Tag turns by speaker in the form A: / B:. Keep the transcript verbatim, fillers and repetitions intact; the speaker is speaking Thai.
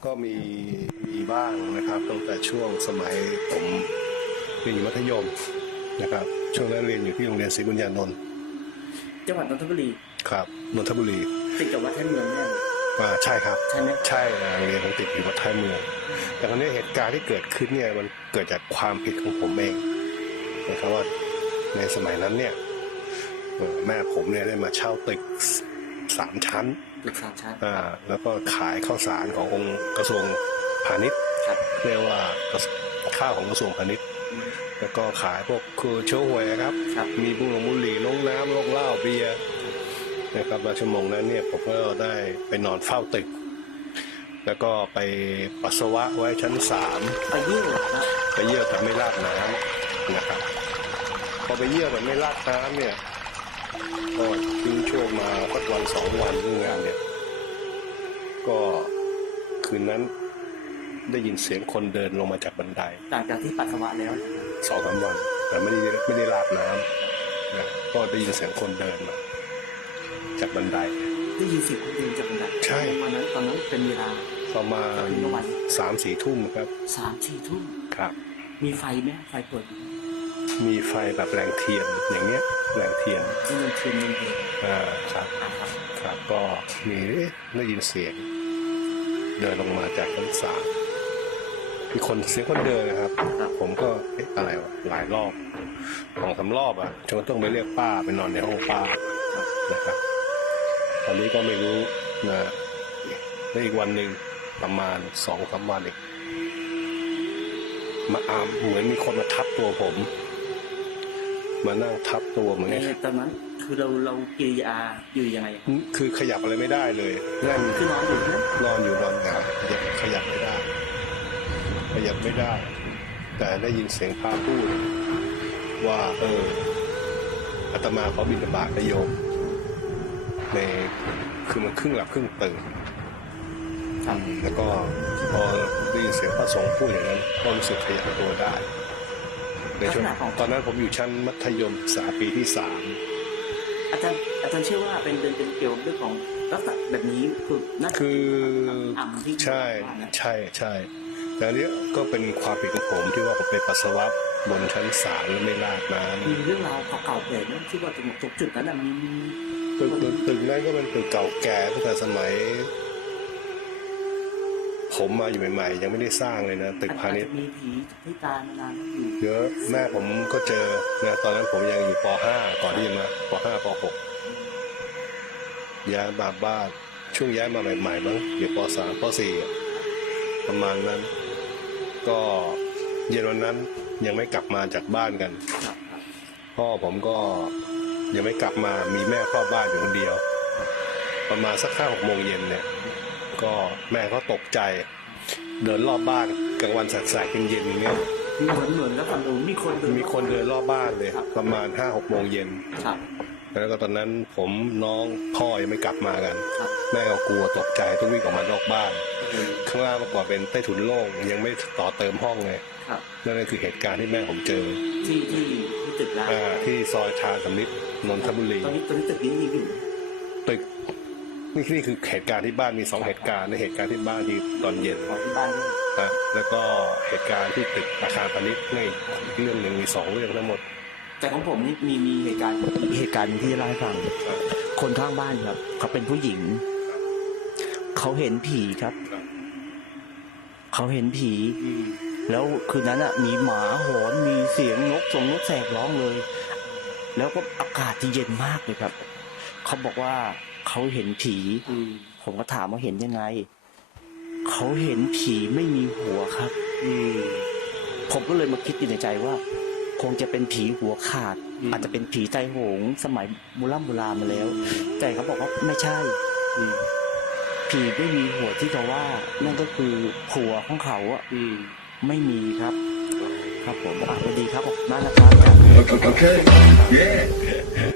A: ก็มีมีบ้างนะครับตั้งแต่ช่วงสมัยผมเรียนอยู่มัธยมนะครับช่วงนั้นเรียนอยู่ที่โรงเรียนศรีบุญญานนท์
B: จังหวัดนนทบุรี
A: ครับนนทบุรี
B: ติดกับวัดท่าเมืองแน่เลย
A: อ่าใช่ครับ
B: ใช่ไหม
A: ใช่โรงเรียนผมติดอยู่วัดท้ายเมืองแต่คราวนี้เหตุการณ์ที่เกิดขึ้นเนี่ยมันเกิดจากความผิดของผมเองนะครับว่าในสมัยนั้นเนี่ยแม่ผมเนี่ยได้มาเช่าตึกสามชั้น
B: ตึกสามชั้น
A: อ่าแล้วก็ขายข้าวสารขององค์กระทรวงพาณิชย์เรียกว่าข้าวของกระทรวงพาณิชย์แล้วก็ขายพวกคือเชื้อหวยครับมีบุหรี่บุหรี่ลงน้ำลงเหล้าเบียร์นะครับและชั่วโมงนั้นเนี่ยผมก็ได้ไปนอนเฝ้าตึกแล้วก็ไปปัสสาวะไว้ชั้นสาม
B: ไปเยี่ยวครับ
A: ไปเยี่ยวแต่ไม่ราดน้ำนะครับพอไปเยี่ยวแต่ไม่ราดน้ำเนี่ยก็ทิ้งช่วงมาสักวันสองวันเรื่องงานเนี่ยก็คืนนั้นได้ยินเสียงคนเดินลงมาจากบันได
B: หลังจากที่ปัสสาวะแล้ว
A: สองสามวันแต่ไม่ได้ไม่ได้ราดน้ำนะก็ได้ยินเสียงคนเดินมาจากบันได
B: ได้ยินเสียงคนเดินจากบันได
A: ใช่
B: ตอนนั้นตอนนั้นเป็นเวลา
A: ประมาณสามสี่ทุ่มครับ
B: สามสี่ทุ่ม
A: ครับ
B: มีไฟไหมไฟเปิด
A: มีไฟแบบแรงเทียนอย่างเงี้ยแรงเทียน
B: แรงเทียนแรงเทียน
A: อ่าครับครับก็มีได้ยินเสียงเดินลงมาจากชั้นสามมีคนเสียงคนเดินนะครับผมก็เอ๊ะอะไรวะหลายรอบสองสามรอบอ่ะจนต้องไปเรียกป้าไปนอนในห้องป้านะครับตอนนี้ก็ไม่รู้นะแล้วอีกวันหนึ่งประมาณสองสามวันอีกมาอามเหมือนมีคนมาทับตัวผมมานั่งทับตัวเหมือนกัน
B: ตอนนั้นคือเราเรากิริยาอยู่ยังไง
A: คือขยับอะไรไม่ได้เลยนั่น
B: คือนอนอยู่นะ
A: นอนอยู่นอนหงายขยับไม่ได้ขยับไม่ได้แต่ได้ยินเสียงพระพูดว่าเอออาตมาขอบิณฑบาตโยมในคือมันครึ่งหลับครึ่งตื่นแล้วก็พอได้ยินเสียงพระสงฆ์พูดอย่างนั้นก็รู้สึกขยับตัวได้ในช่วงตอนนั้นผมอยู่ชั้นมัธยมศึกษาปีที่สาม
B: อาจารย์อาจารย์เชื่อว่าเป็นเป็นเป็นเกี่ยวกับเรื่องของลักษณะแบบนี้คือน่าจะ
A: คือใช่ใช่ใช่แต่อันนี้ก็เป็นความผิดของผมที่ว่าผมไปปัสสาวะบนชั้นศาลแล้วไม่ราดน้ำ
B: มีเรื่องราวเก่าๆเลยนะที่ว่าตรงจุดนั้นมี
A: ตึกตึกตึกนั้นก็เป็นตึกเก่าแก่ตั้งแต่สมัยผมมาอยู่ใหม่ๆยังไม่ได้สร้างเลยนะตึกพาณิชย์
B: มีผีที่ตายมานานอยู่
A: เยอะแม่ผมก็เจอนะตอนนั้นผมยังอยู่ป .ห้า ก่อนที่จะมาป .ห้า ป .หก ย้ายมาบ้านช่วงย้ายมาใหม่ๆมั้งอยู่ป .สาม ป .สี่ ประมาณนั้นก็เย็นวันนั้นยังไม่กลับมาจากบ้านกันพ่อผมก็ยังไม่กลับมามีแม่เฝ้าบ้านอยู่คนเดียวประมาณสักห้าหกโมงเย็นเนี่ยก็แม่เขาตกใจเดินรอบบ้านกลางวันแสกๆเย็นๆอย่างเงี้ย
B: เหมือนเหมือนแล้วฟังดูมีคนเดิน
A: มีคนเดินรอบบ้านเลยประมาณห้าหกโมงเย็นแล้วก็ตอนนั้นผมน้องพ่อยังไม่กลับมากันแม่ก็กลัวตกใจต้องวิ่งออกมานอกบ้านข้างล่างเมื่อก่อนเป็นใต้ถุนโล่งยังไม่ต่อเติมห้องเลยนั่นคือเหตุการณ์ที่แม่ผมเจอ
B: ที่ที่ที่ตึกร้าง
A: ที่ซอยชาสำลิดนนทบุรี
B: ตอนนี้ตอนนี้ตึกนี้มีอยู่
A: ตึกนี่นี่คือเหตุการณ์ที่บ้านมีสองเหตุการณ์ในเหตุการณ์ที่บ้านที่ตอนเย็น
B: ที่บ้าน
A: นะแล้วก็เหตุการณ์ที่ตึกอาคารพาณิชย์นี่เรื่องหนึ่งมีสองเรื่องทั้งหมด
B: แต่ของผมนี่มีมีเหตุการณ์เหตุการณ์ที่เล่าให้ฟังคนข้างบ้านครับเขาเป็นผู้หญิงเขาเห็นผีครับเขาเห็นผีแล้วคืนนั้นอ่ะมีหมาหอนมีเสียงนกสงนกแสกร้องเลยแล้วก็อากาศที่เย็นมากเลยครับเขาบอกว่าเขาเห็นผีผมก็ถามว่าเห็นยังไงเขาเห็นผีไม่มีหัวครับผมก็เลยมาคิดอยู่ในใจว่าคงจะเป็นผีหัวขาดอาจจะเป็นผีใจโหงสมัยโบราณโบราณมาแล้วแต่เขาบอกว่าไม่ใช่ผีไม่มีหัวที่เขาว่านั่นก็คือหัวของเขาอ่ะไม่มีครับครับผมอ่ะดีครับผมนั่นนะครับ